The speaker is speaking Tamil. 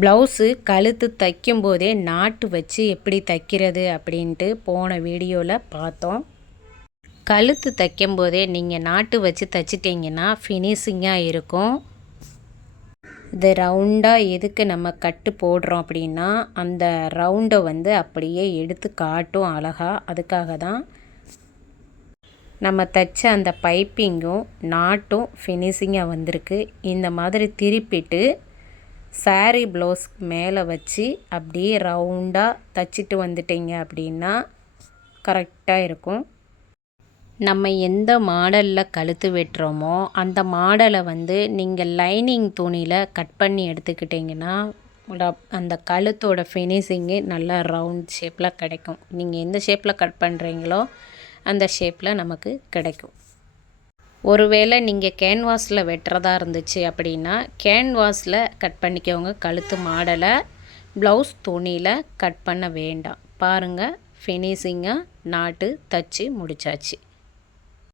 ப்ளவுஸு கழுத்து தைக்கும்போதே நாட்டு வச்சு எப்படி தைக்கிறது அப்படின்ட்டு போன வீடியோவில் பார்த்தோம். கழுத்து தைக்கும்போதே நீங்கள் நாட்டு வச்சு தைச்சிட்டிங்கன்னா ஃபினிஷிங்காக இருக்கும். இது ரவுண்டாக எதுக்கு நம்ம கட்டு போடுறோம் அப்படின்னா அந்த ரவுண்டை வந்து அப்படியே எடுத்து காட்டும் அழகாக அதுக்காக தான் நம்ம தைச்ச அந்த பைப்பிங்கும் நாட்டும் ஃபினிஷிங்காக வந்திருக்கு. இந்த மாதிரி திருப்பிட்டு சாரீ ப்ளவுஸ்க்கு மேலே வச்சு அப்படியே ரவுண்டாக தைச்சிட்டு வந்துட்டீங்க அப்படின்னா கரெக்டாக இருக்கும். நம்ம எந்த மாடலில் கழுத்து வெட்டுறோமோ அந்த மாடலை வந்து நீங்கள் லைனிங் துணியில் கட் பண்ணி எடுத்துக்கிட்டிங்கன்னா அந்த கழுத்தோட ஃபினிஷிங்கு நல்லா ரவுண்ட் ஷேப்பில் கிடைக்கும். நீங்கள் எந்த ஷேப்பில் கட் பண்ணுறீங்களோ அந்த ஷேப்பில் நமக்கு கிடைக்கும். ஒருவேளை நீங்கள் கேன்வாஸில் வெட்டுறதா இருந்துச்சு அப்படின்னா கேன்வாஸில் கட் பண்ணிக்கோங்க. கழுத்து மாடலை ப்ளவுஸ் துணியில் கட் பண்ண வேண்டாம். பாருங்கள் ஃபினிஷிங்காக நாட்டு தச்சு முடித்தாச்சு